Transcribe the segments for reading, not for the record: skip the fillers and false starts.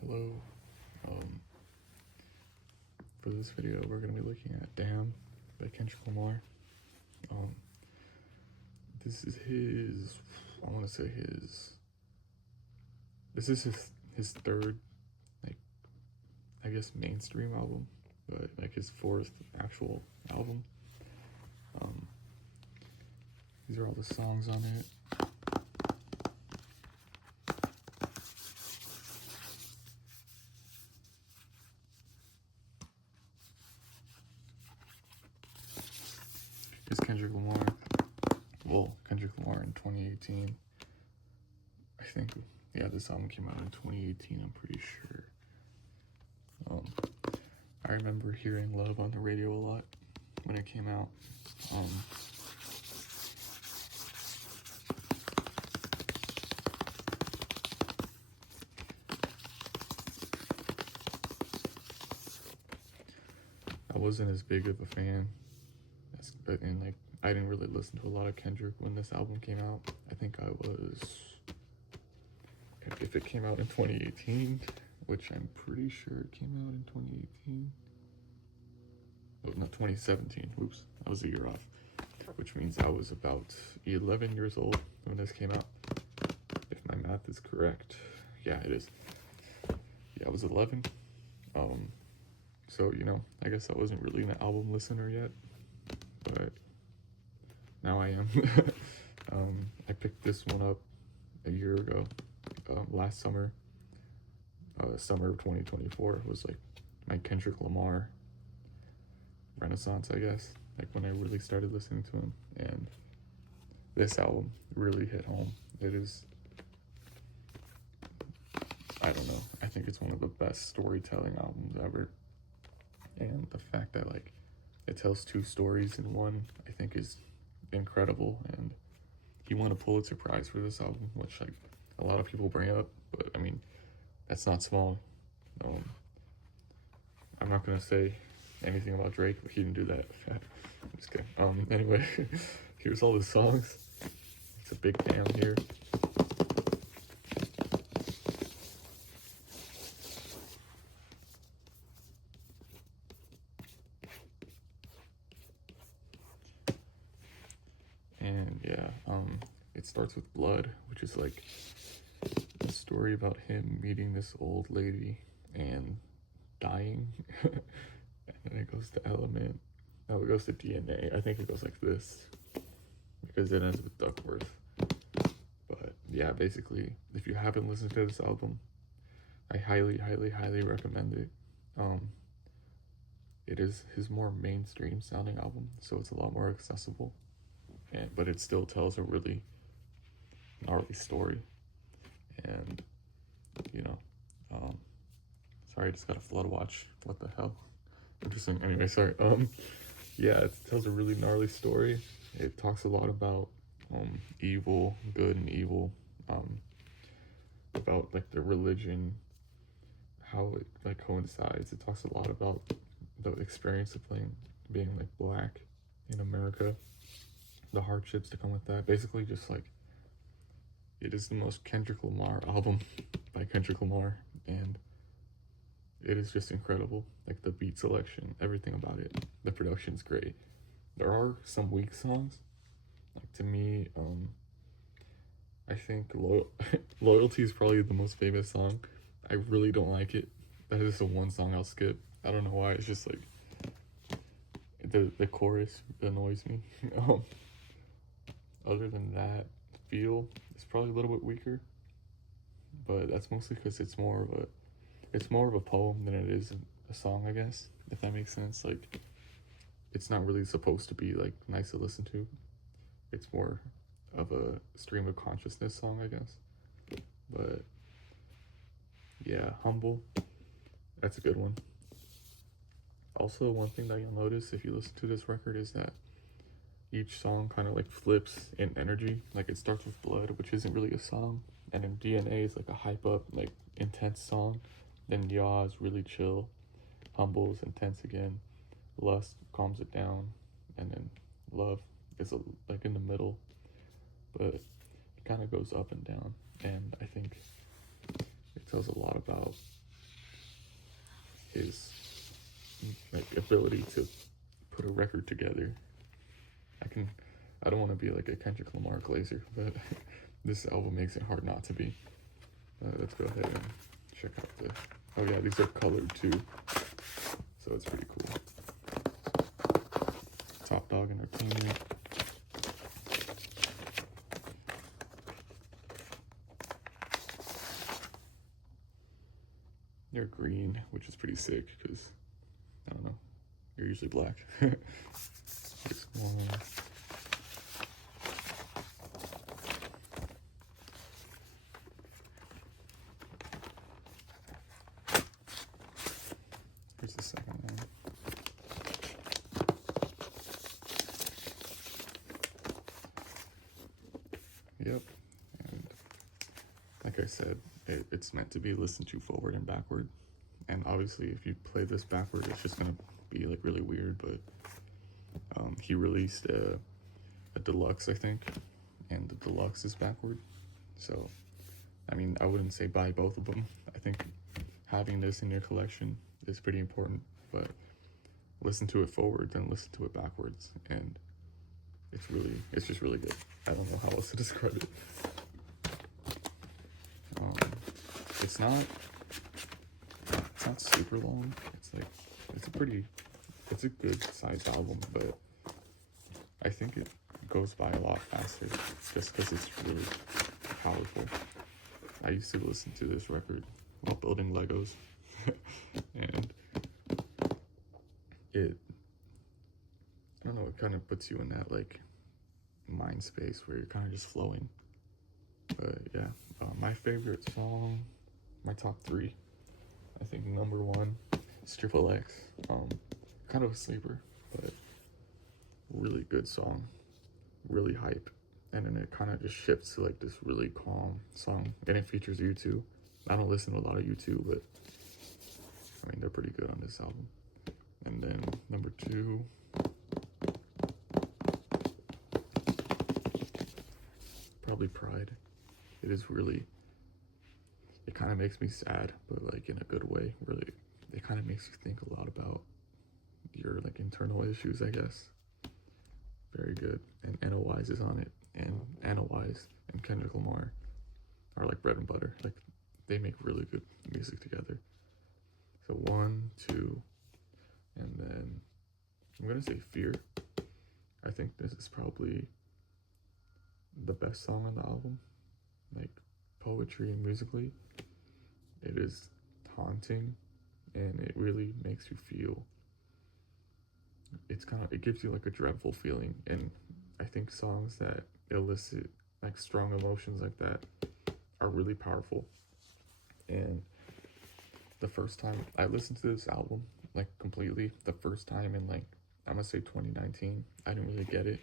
Hello. Um, for this video, we're going to be looking at Damn by Kendrick Lamar. This is his third, like, I guess mainstream album, but like his fourth actual album. These are all the songs on it. It's Kendrick Lamar. Well, Kendrick Lamar in 2018. I think, yeah, this album came out in 2018, I'm pretty sure. I remember hearing Love on the radio a lot when it came out. I wasn't as big of a fan, and like I didn't really listen to a lot of Kendrick when this album came out. I think I was, if it came out in 2018, which I'm pretty sure it came out in 2018. Oh, not 2017. Oops, I was a year off, which means I was about 11 years old when this came out. If my math is correct, yeah, it is. Yeah, I was 11. So, you know, I guess I wasn't really an album listener yet, but now I am. I picked this one up a year ago, last summer. Summer of 2024 was like my Kendrick Lamar renaissance, I guess, like when I really started listening to him, and this album really hit home. It is, I don't know, I think it's one of the best storytelling albums ever. And the fact that like it tells two stories in one, I think is incredible. And he won a Pulitzer Prize for this album, which like a lot of people bring up, but I mean, that's not small. I'm not gonna say anything about Drake, but he didn't do that. I'm just kidding. Anyway, here's all the songs. It's a big damn here. And yeah, it starts with Blood, which is like a story about him meeting this old lady and dying. And then it goes to Element. No, it goes to DNA. I think it goes like this because it ends with Duckworth. But yeah, basically, if you haven't listened to this album, I highly, highly, highly recommend it. It is his more mainstream sounding album, so it's a lot more accessible, but it still tells a really gnarly story. And you know, sorry, I just got a flood watch. What the hell? Interesting. Anyway, sorry. Yeah, it tells a really gnarly story. It talks a lot about evil, good and evil, about like the religion, how it like coincides. It talks a lot about the experience of being like black in America, the hardships that come with that. Basically, just like it is the most Kendrick Lamar album by Kendrick Lamar, and it is just incredible. Like the beat selection, everything about it. The production's great. There are some weak songs. Like to me, I think Loyalty is probably the most famous song. I really don't like it. That is the one song I'll skip. I don't know why. It's just like the chorus annoys me. Other than that, Feel is probably a little bit weaker, but that's mostly because it's more of a poem than it is a song, I guess, if that makes sense. Like, it's not really supposed to be like nice to listen to. It's more of a stream of consciousness song, I guess. But yeah, Humble, that's a good one. Also, one thing that you'll notice if you listen to this record is that each song kind of like flips in energy. Like it starts with Blood, which isn't really a song, and then DNA is like a hype up, like intense song. Then Yaw is really chill. Humble is intense again. Lust calms it down, and then Love is like in the middle, but it kind of goes up and down. And I think it tells a lot about his like ability to put a record together. I don't want to be like a Kendrick Lamar glazer, but this album makes it hard not to be. Let's go ahead and check out the, oh yeah, these are colored too, so it's pretty cool. Top Dog Entertainment. They're green, which is pretty sick because, I don't know, you're usually black. This one. Here's the second one. Yep. And like I said, it's meant to be listened to forward and backward. And obviously, if you play this backward, it's just gonna be like really weird. But he released a deluxe, I think, and the deluxe is backward. So, I mean, I wouldn't say buy both of them. I think having this in your collection is pretty important, but listen to it forward, then listen to it backwards, and it's just really good. I don't know how else to describe it. It's not super long. It's a good sized album, but I think it goes by a lot faster just because it's really powerful. I used to listen to this record while building Legos, and I don't know, it kind of puts you in that like mind space where you're kind of just flowing. But yeah, my favorite song, my top 3, I think number 1 is Triple X. Kind of a sleeper, but really good song, really hype. And then it kind of just shifts to like this really calm song, and it features U2. I don't listen to a lot of U2, but I mean, they're pretty good on this album. And then number 2, probably Pride. It kind of makes me sad, but like in a good way. Really, it kind of makes you think a lot about your like internal issues, I guess. Very good. And NOYs is on it, and NOYs and Kendrick Lamar are like bread and butter. Like, they make really good music together. So 1, 2, and then I'm gonna say Fear. I think this is probably the best song on the album, like poetry and musically. It is haunting, and it really makes you feel, it gives you like a dreadful feeling. And I think songs that elicit like strong emotions like that are really powerful. And the first time I listened to this album, like completely, the first time in like, I'm gonna say 2019, I didn't really get it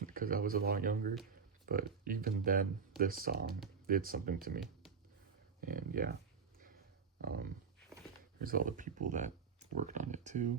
because I was a lot younger. But even then, this song did something to me. And yeah, here's all the people that worked on it too.